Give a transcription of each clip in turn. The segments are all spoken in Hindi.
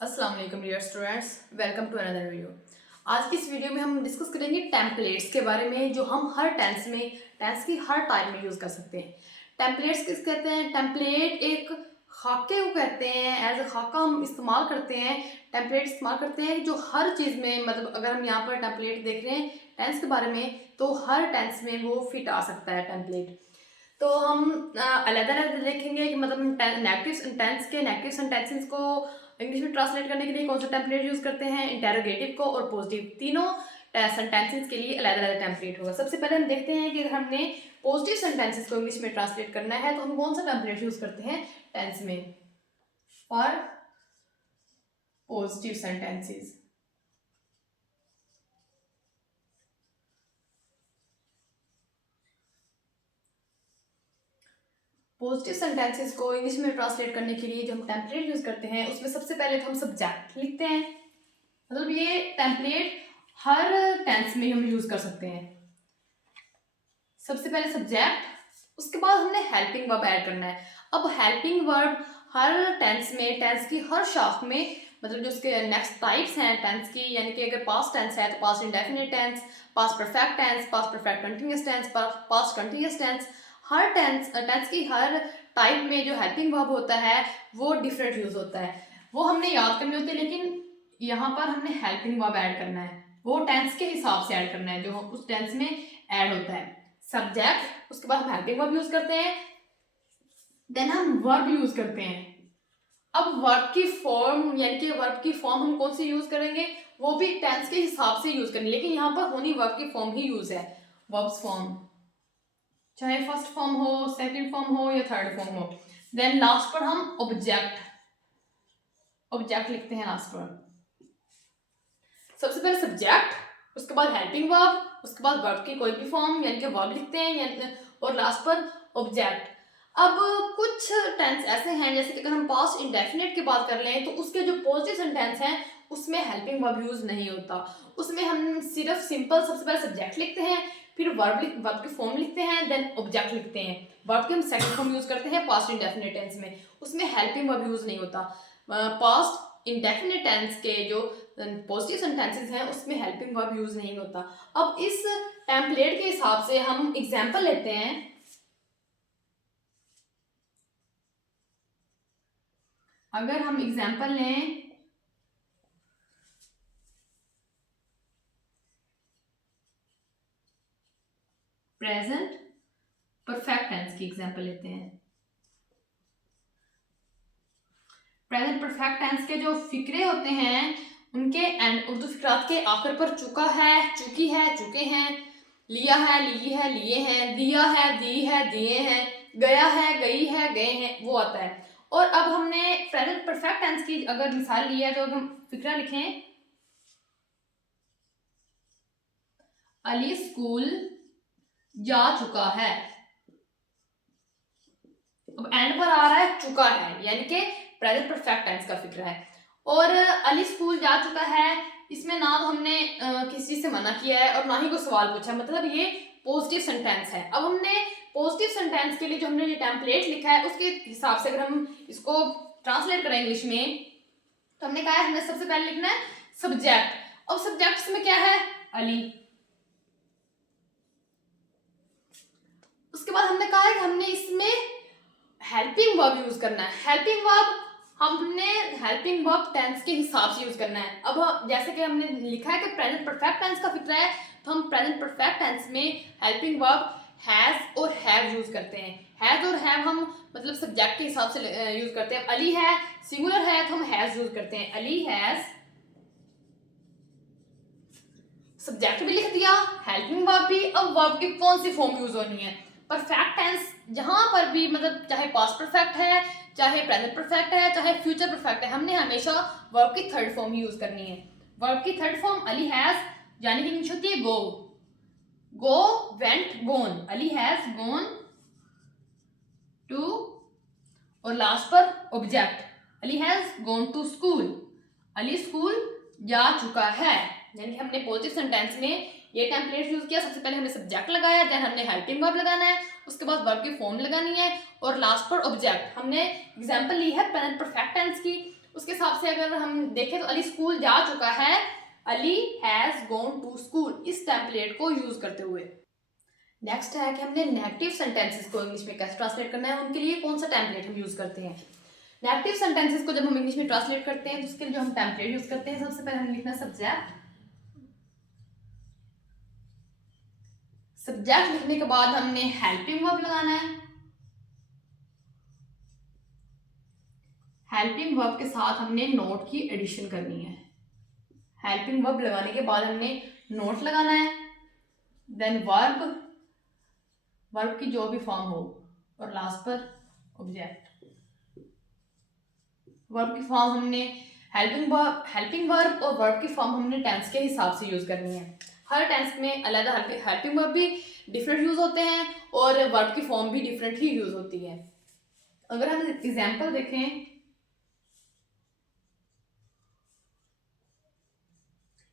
अस्सलाम वालेकुम dear students, welcome to another video. आज की इस वीडियो में हम डिस्कस करेंगे टेम्पलेट्स के बारे में जो हम हर टेंस की हर टाइप में यूज़ कर सकते हैं। टेम्पलेट्स किस कहते हैं? टेम्पलेट एक खाके को कहते हैं, एज अ खाका हम इस्तेमाल करते हैं। टेम्पलेट इस्तेमाल करते हैं जो हर चीज़ में, मतलब अगर हम यहाँ पर टेम्पलेट देख रहे हैं टेंस के बारे में, तो हर टेंस में वो फिट आ सकता है टेम्पलेट। तो हम अलग-अलग देखेंगे कि मतलब नेगेटिव टेंस के नेगेटिव सेंटेंसेस को इंग्लिश में ट्रांसलेट करने के लिए कौन सा टेम्पलेट यूज़ करते हैं, इंटेरोगेटिव को और पॉजिटिव, तीनों सेंटेंसेस के लिए अलग-अलग टेम्पलेट होगा। सबसे पहले हम देखते हैं कि अगर हमने पॉजिटिव सेंटेंसेस को इंग्लिश में ट्रांसलेट करना है तो हम कौन सा टेम्पलेट यूज़ करते हैं टेंस में for positive sentences. Positive sentences को इंग्लिश में ट्रांसलेट करने के लिए जो हम टेम्पलेट यूज़ करते हैं उसमें सबसे पहले तो हम सब्जेक्ट लिखते हैं। मतलब ये टेम्पलेट हर टेंस में हम यूज़ कर सकते हैं। सबसे पहले सब्जेक्ट, उसके बाद हमने हेल्पिंग वर्ब ऐड करना है। अब हेल्पिंग वर्ब हर टेंस में, टेंस की हर शाख में, मतलब जो उसके नेक्स्ट टाइप्स हैं टेंस की, यानी कि अगर पास्ट टेंस है तो past indefinite tense, past perfect tense, past perfect continuous tense, past continuous tense, हर टेंस की हर टाइप में जो हेल्पिंग वर्ब होता है वो डिफरेंट यूज होता है। वो हमने याद करने होते हैं, लेकिन यहाँ पर हमने हेल्पिंग वर्ब ऐड करना है, वो टेंस के हिसाब से ऐड करना है जो उस टेंस में ऐड होता है। सब्जेक्ट, उसके बाद हम हेल्पिंग वर्ब यूज करते हैं, देन हम वर्ब यूज करते हैं। अब वर्ब की फॉर्म, यानी कि वर्ब की फॉर्म हम कौन सी यूज करेंगे, वो भी टेंस के हिसाब से यूज करेंगे, लेकिन यहाँ पर होनी वर्ब की फॉर्म ही यूज है। वर्ब्स फॉर्म चाहे फर्स्ट फॉर्म हो, सेकंड फॉर्म हो या थर्ड फॉर्म हो। देन लास्ट पर हम ऑब्जेक्ट लिखते हैं लास्ट पर। सबसे पहले सब्जेक्ट, उसके बाद हेल्पिंग वर्ब, उसके बाद वर्ब की कोई भी फॉर्म यानी कि वर्ब लिखते हैं, और लास्ट पर ऑब्जेक्ट। अब कुछ टेंस ऐसे हैं, जैसे कि अगर हम पास्ट इंडेफिनिट की बात कर लें तो उसके जो पॉजिटिव सेंटेंस हैं उसमें हेल्पिंग वर्ब यूज नहीं होता। उसमें हम सिर्फ सिंपल सबसे पहले सब्जेक्ट लिखते हैं, फिर वर्ब की फॉर्म लिखते हैं, देन ऑब्जेक्ट लिखते हैं। वर्ब की हम सेकंड फॉर्म यूज करते हैं पास्ट इंडेफिनिट टेंस में, उसमें हेल्पिंग वर्ब यूज नहीं होता। पास्ट इंडेफिनिट टेंस के जो पॉजिटिव सेंटेंसेस हैं उसमें हेल्पिंग वर्ब यूज नहीं होता। अब इस टेम्पलेट के हिसाब से हम एग्जांपल लेते हैं। अगर हम एग्जांपल लें, प्रेजेंट परफेक्ट टेंस की एग्जांपल लेते हैं। प्रेजेंट परफेक्ट टेंस के जो फिक्रे होते हैं उनके एंड उर्दू फिक्रात के आखिर पर चुका है, चुकी है, चुके हैं, लिया है, ली है, लिए हैं, दिया है, दी है, दिए हैं, गया है, गई है, गए हैं, वो आता है। और अब हमने प्रेजेंट परफेक्ट टेंस की अगर मिसाल ली है तो हम फिक्रा लिखें, अली स्कूल जा चुका है। अब एंड पर आ रहा है चुका है, यानी कि प्रेजेंट परफेक्ट टेंस का फिक्र है। और अली स्कूल जा चुका है, इसमें ना तो हमने किसी चीज से मना किया है और ना ही कोई सवाल पूछा, मतलब ये पॉजिटिव सेंटेंस है। अब हमने पॉजिटिव सेंटेंस के लिए जो हमने ये टेम्पलेट लिखा है उसके हिसाब से अगर हम इसको ट्रांसलेट करें इंग्लिश में, तो हमने कहा है हमने सबसे पहले लिखना है सब्जेक्ट। अब सब्जेक्ट में क्या है, अली। उसके बाद हमने कहा है कि हमने इसमें हेल्पिंग वर्ब यूज करना है। हेल्पिंग वर्ब हमने हेल्पिंग वर्ब टेंस के हिसाब से यूज करना है। अब जैसे कि हमने लिखा है कि प्रेजेंट परफेक्ट टेंस का फिक्र है, तो हम प्रेजेंट परफेक्ट टेंस में हेल्पिंग वर्ब हैज और हैव यूज करते हैं। हैज और हैव हम मतलब सब्जेक्ट के हिसाब से यूज करते हैं। अली है सिंगुलर है तो हम हैज यूज करते हैं, अली हैज। सब्जेक्ट भी लिख दिया, हेल्पिंग वर्ब भी। अब वर्ब की कौन सी फॉर्म यूज होनी है, परफेक्ट टेंस जहां पर भी, मतलब चाहे पास्ट परफेक्ट है, चाहे प्रेजेंट परफेक्ट है, चाहे फ्यूचर परफेक्ट है, हमने हमेशा वर्ब की थर्ड फॉर्म यूज करनी है। वर्ब की थर्ड फॉर्म अली हैज, यानी कि इंग्लिश होती है go, go, went, gone, Ali has gone to, और लास्ट पर object, Ali has gone to school, Ali school जा चुका है। यानी कि हमने पॉजिटिव सेंटेंस में ये टेम्पलेट यूज किया। सबसे पहले हमने सब्जेक्ट लगाया, देन हमने हेल्पिंग वर्ब लगाना है, उसके बाद वर्ब की फॉर्म लगानी है, और लास्ट पर ऑब्जेक्ट। हमने एग्जांपल ली है प्रेजेंट परफेक्ट टेंस की, उसके हिसाब से अगर हम देखें तो अली स्कूल जा चुका है, Ali has gone to school, इस टेम्पलेट को यूज करते हुए। नेक्स्ट है कि हमने नेगेटिव सेंटेंसेस को इंग्लिश में कैसे ट्रांसलेट करना है, उनके लिए कौन सा टेम्पलेट हम यूज करते हैं। नेगेटिव सेंटेंसेस को जब हम इंग्लिश में ट्रांसलेट करते हैं तो उसके लिए जो हम टेम्पलेट यूज करते हैं, सबसे पहले हम लिखना सब्जेक्ट। सब्जेक्ट लिखने के बाद हमने हेल्पिंग वर्ब लगाना है। हेल्पिंग वर्ब के साथ हमने नोट की एडिशन करनी है। हेल्पिंग वर्ब लगाने के बाद हमने नोट लगाना है, देन वर्ब, वर्ब की जो भी फॉर्म हो, और लास्ट पर ऑब्जेक्ट। वर्ब की फॉर्म हमने हेल्पिंग वर्ब और वर्ब की फॉर्म हमने टेंस के हिसाब से यूज करनी है। हर टेंस में अलग हेल्पिंग वर्ब भी डिफरेंट यूज होते हैं और वर्ब की फॉर्म भी डिफरेंट ही यूज होती है। अगर हम एग्जांपल देखें,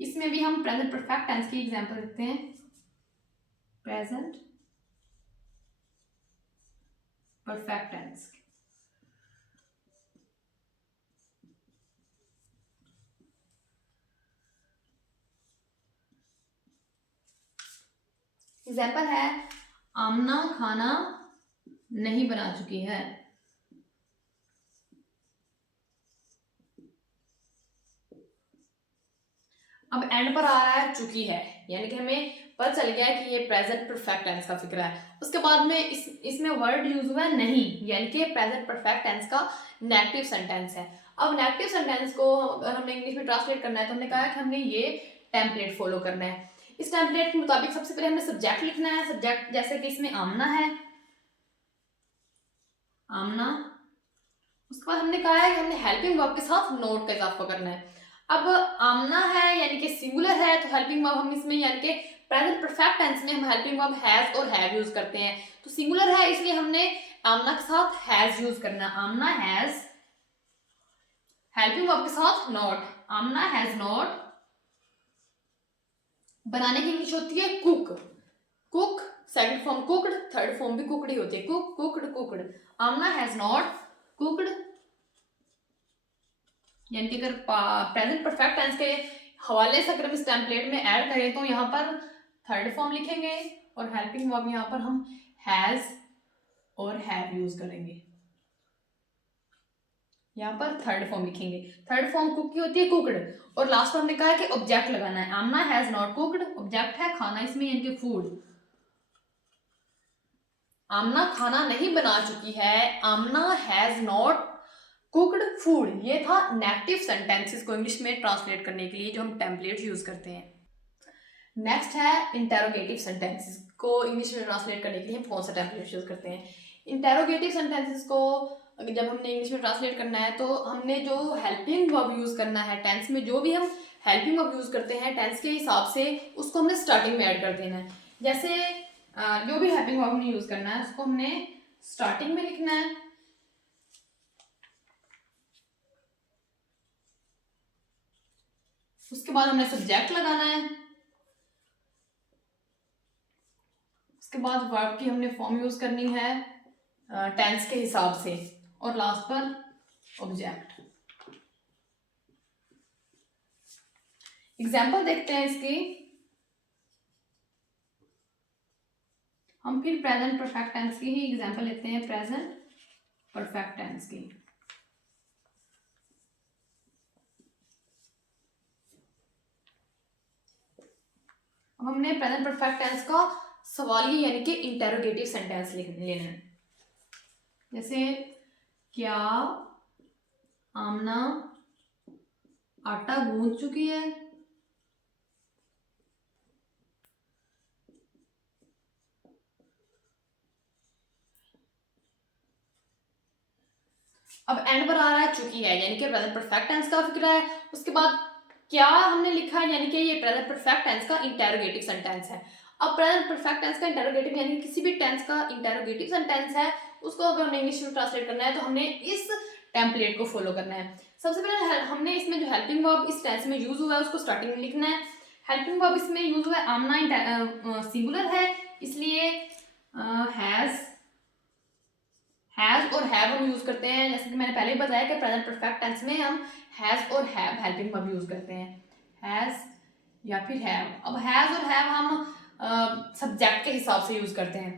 इसमें भी हम प्रेजेंट परफेक्ट टेंस की एग्जांपल देखते हैं। प्रेजेंट परफेक्ट टेंस, एग्जाम्पल है आमना खाना नहीं बना चुकी है। अब एंड पर आ रहा है चुकी है, यानी कि हमें पता चल गया कि ये प्रेजेंट परफेक्ट टेंस का फिक्र है। उसके बाद में इसमें वर्ड यूज हुआ है नहीं, यानी कि प्रेजेंट परफेक्ट टेंस का नेगेटिव सेंटेंस है। अब नेगेटिव सेंटेंस को अगर हमने इंग्लिश में ट्रांसलेट करना है तो हमने कहा कि हमने ये टेम्पलेट फॉलो करना है। इस टेम्पलेट के मुताबिक सबसे पहले हमें सब्जेक्ट लिखना है। सब्जेक्ट जैसे कि इसमें आमना है, आमना। उसके बाद हमने कहा है कि हमने हेल्पिंग वर्ब के साथ नोट का इजाफा करना है। अब आमना है यानी कि सिंगुलर है, तो हेल्पिंग वर्ब हम इसमें यानी कि प्रेजेंट परफेक्ट टेंस में हम हेल्पिंग वर्ब हैज और हैव यूज करते हैं। तो सिंगुलर है इसलिए हमने आमना के साथ हैज यूज करना है। आमना हैज, हेल्पिंग वर्ब के साथ नॉट, आमना हैज नॉट। बनाने की इंग्लिश होती है cook, cook second form cooked, third form भी कुकड ही होती है, cook, cooked, cooked. Amna has not cooked, यानी कि अगर प्रेजेंट परफेक्ट टेंस के हवाले से अगर हम इस टेम्पलेट में ऐड करें तो यहाँ पर थर्ड फॉर्म लिखेंगे और हेल्पिंग वर्ब यहाँ पर हम हैज और हैव यूज करेंगे। यहाँ पर थर्ड फॉर्म लिखेंगे। थर्ड फॉर्म कुक की होती है कुकड, और लास्ट में हमने कहा है कि ऑब्जेक्ट लगाना है। आमना हैज नॉट कुकड, ऑब्जेक्ट है खाना इसमें यानी कि फूड। आमना खाना नहीं बना चुकी है, आमना हैज नॉट कुकड फूड। ये था नेगेटिव सेंटेंसेस को इंग्लिश में ट्रांसलेट करने के लिए जो हम टेम्पलेट यूज करते हैं। नेक्स्ट है इंटेरोगेटिव सेंटेंसेस को इंग्लिश में ट्रांसलेट करने के लिए हम कौन सा टेम्पलेट यूज करते हैं। इंटेरोगेटिव सेंटेंसेस को जब हमने इंग्लिश में ट्रांसलेट करना है तो हमने जो हेल्पिंग वर्ब यूज करना है टेंस में, जो भी हम हेल्पिंग वर्ब यूज करते हैं टेंस के हिसाब से उसको हमने स्टार्टिंग में ऐड कर देना है। जैसे जो भी हेल्पिंग वर्ब हमने यूज करना है उसको हमने स्टार्टिंग में लिखना है। उसके बाद हमने सब्जेक्ट लगाना है। उसके बाद वर्ब की हमने फॉर्म यूज करनी है टेंस के हिसाब से, और लास्ट पर ऑब्जेक्ट। एग्जाम्पल देखते हैं इसकी। हम फिर प्रेजेंट परफेक्ट टेंस की ही एग्जाम्पल लेते हैं, प्रेजेंट परफेक्ट टेंस की। अब हमने प्रेजेंट परफेक्ट टेंस का सवालिया यानी कि इंटेरोगेटिव सेंटेंस लेना है। जैसे क्या आमना आटा गूंथ चुकी है। अब एंड पर आ रहा है चुकी है, यानी कि प्रेजेंट परफेक्ट टेंस का फिक्र है। उसके बाद क्या हमने लिखा है, यानी कि ये प्रेजेंट परफेक्ट टेंस का इंटेरोगेटिव सेंटेंस है। अब प्रेजेंट परफेक्ट टेंस का इंटेरोगेटिव यानी कि किसी भी टेंस का इंटेरोगेटिव सेंटेंस है, उसको अगर हमें इंग्लिश में ट्रांसलेट करना है तो हमने इस टेम्पलेट को फॉलो करना है। सबसे पहले हमने इसमें जो हेल्पिंग वर्ब इस टेंस में यूज हुआ है उसको स्टार्टिंग में लिखना है। हेल्पिंग वर्ब इसमें यूज हुआ है, आमना सिंगुलर है इसलिए हैज़ और हैव हम यूज़ करते हैं, जैसे कि मैंने पहले ही बताया कि प्रेजेंट परफेक्ट टेंस में हम हैज़ और हैव हेल्पिंग वर्ब यूज़ करते हैं, हैज़ या फिर हैव। अब हैज़ और हैव हम सब्जेक्ट के हिसाब से यूज़ करते हैं।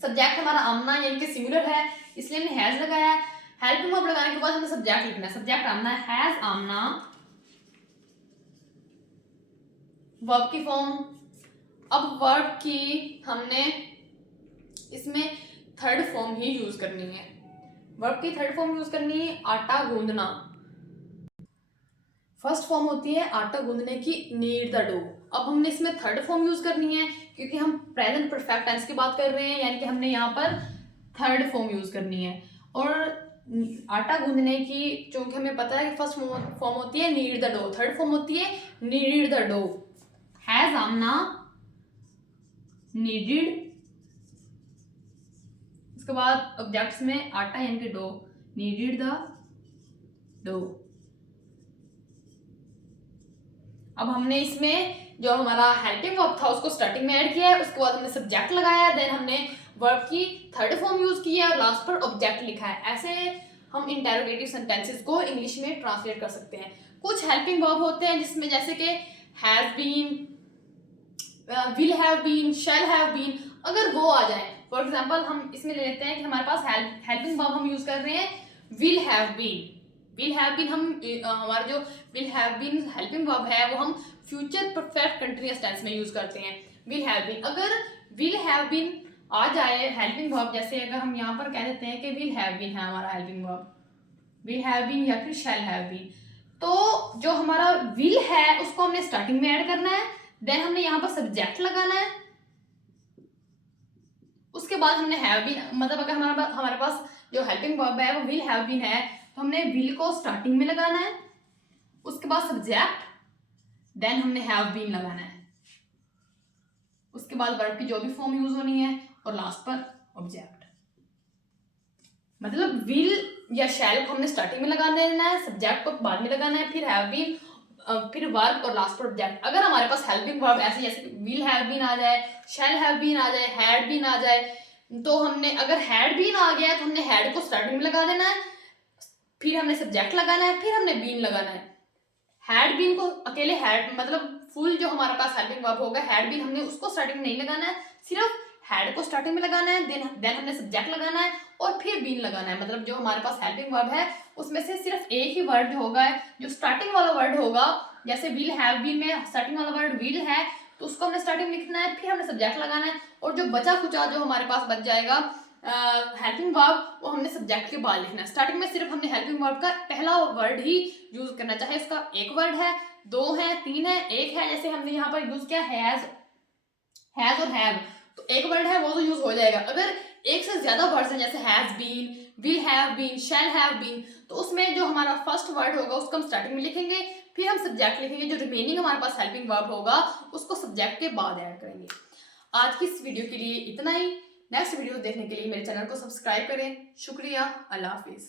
सब्जेक्ट हमारा आमना यानी कि सिंगुलर है, इसलिए हमने हैज़ लगाया है। हेल्पिंग वर्ब लगाने के बाद हमें सब्जेक्ट लिखना है। सब्जेक्ट आमना है, हैज़ आमना वर्ब की फॉर्म। अब वर्ब की हमने इसमें थर्ड फॉर्म ही यूज करनी है। वर्ब की थर्ड फॉर्म यूज करनी है आटा गूंदना। फर्स्ट फॉर्म होती है आटा गूंदने की, नीड द डो। अब हमने इसमें थर्ड फॉर्म यूज करनी है क्योंकि हम प्रेजेंट परफेक्ट टेंस की बात कर रहे हैं, यानी कि हमने यहाँ पर थर्ड फॉर्म यूज करनी है। और आटा गूंदने की क्योंकि हमें पता है कि फर्स्ट फॉर्म होती है need the do, third form होती है need the do. Has Amna needed, उसके बाद ऑब्जेक्ट्स में आटा यानी कि डो, नीडेड द डो। अब हमने इसमें जो हमारा हेल्पिंग वर्ब था उसको स्टार्टिंग में ऐड किया है, उसके बाद हमने सब्जेक्ट लगाया, देन हमने वर्ब की थर्ड फॉर्म यूज की है और लास्ट पर ऑब्जेक्ट लिखा है। ऐसे हम इंटेरोगेटिव सेंटेंसेस को इंग्लिश में ट्रांसलेट कर सकते हैं। कुछ हेल्पिंग वर्ब होते हैं जिसमें जैसे कि has been, will have been, shall have been, अगर वो आ जाए, फॉर एग्जाम्पल हम इसमें ले लेते हैं कि हमारे पास हेल्पिंग वर्ब हम यूज कर रहे हैं will have been. Will have been हम हमारा जो will have been helping verb है वो हम फ्यूचर परफेक्ट कंटिन्यूअस टेंस में यूज करते हैं। विल हैव बीन, अगर विल हैव बीन आ जाए हेल्पिंग वर्ब, जैसे अगर हम यहाँ पर कह देते हैं कि विल हैव बीन है हमारा helping verb, will have been या फिर शैल हैव बीन, तो जो हमारा विल है उसको हमने स्टार्टिंग में ऐड करना है, देन हमने यहाँ पर सब्जेक्ट लगाना है, उसके बाद हमने हैव बीन, मतलब अगर हमारे पास जो हेल्पिंग वर्ब है वो विल हैव बीन है तो हमने विल को स्टार्टिंग में लगाना है, उसके बाद सब्जेक्ट, देन हमने हैव बीन लगाना है, उसके बाद वर्ब की जो भी फॉर्म यूज होनी है और लास्ट पर ऑब्जेक्ट। मतलब विल या शैल को हमने स्टार्टिंग में लगा देना है, सब्जेक्ट को बाद में लगाना है, फिर हैव बीन, फिर वर्ब और लास्ट पर ऑब्जेक्ट। अगर हमारे पास हेल्पिंग वर्ब ऐसे जैसे विल हैव बीन आ जाए, शैल हैव बीन आ जाए, हैड बीन आ जाए, तो हमने अगर हैड बीन आ गया है तो हमने हैड को स्टार्टिंग में लगा देना है, फिर हमने सब्जेक्ट लगाना है, फिर हमने बीन लगाना है। हैड बीन को अकेले हैड मतलब फुल जो हमारे पास हेल्पिंग वर्ब होगा हैड बीन, हमने उसको स्टार्टिंग में नहीं लगाना है, सिर्फ हैड को स्टार्टिंग में लगाना है, देन हमने सब्जेक्ट लगाना है और फिर बीन लगाना है। मतलब जो हमारे पास हेल्पिंग वर्ब है उसमें से सिर्फ एक ही वर्ड जो होगा, जो स्टार्टिंग वाला वर्ड होगा, जैसे विल हैव बीन में स्टार्टिंग वाला वर्ड विल है तो उसको हमने स्टार्टिंग में लिखना है, फिर हमने सब्जेक्ट लगाना है, और जो बचा कुचा जो हमारे पास बच जाएगा हेल्पिंग वर्ब वो हमने सब्जेक्ट के बाद लिखना है। स्टार्टिंग में सिर्फ हमने हेल्पिंग वर्ब का पहला वर्ड ही यूज करना, चाहे उसका एक वर्ड है, दो है, तीन है, एक है, जैसे हमने यहाँ पर यूज किया हैज और हैव, तो एक वर्ड है वो तो यूज हो जाएगा। अगर एक से ज्यादा वर्ड्स हैं जैसे has been, will have been, shall have been, तो उसमें जो हमारा फर्स्ट वर्ड होगा उसको हम स्टार्टिंग में लिखेंगे, फिर हम सब्जेक्ट लिखेंगे, जो रिमेनिंग हमारे पास हेल्पिंग वर्ब होगा उसको सब्जेक्ट के बाद ऐड करेंगे। आज की इस वीडियो के लिए इतना ही। नेक्स्ट वीडियो देखने के लिए मेरे चैनल को सब्सक्राइब करें। शुक्रिया, अल्लाह हाफिज।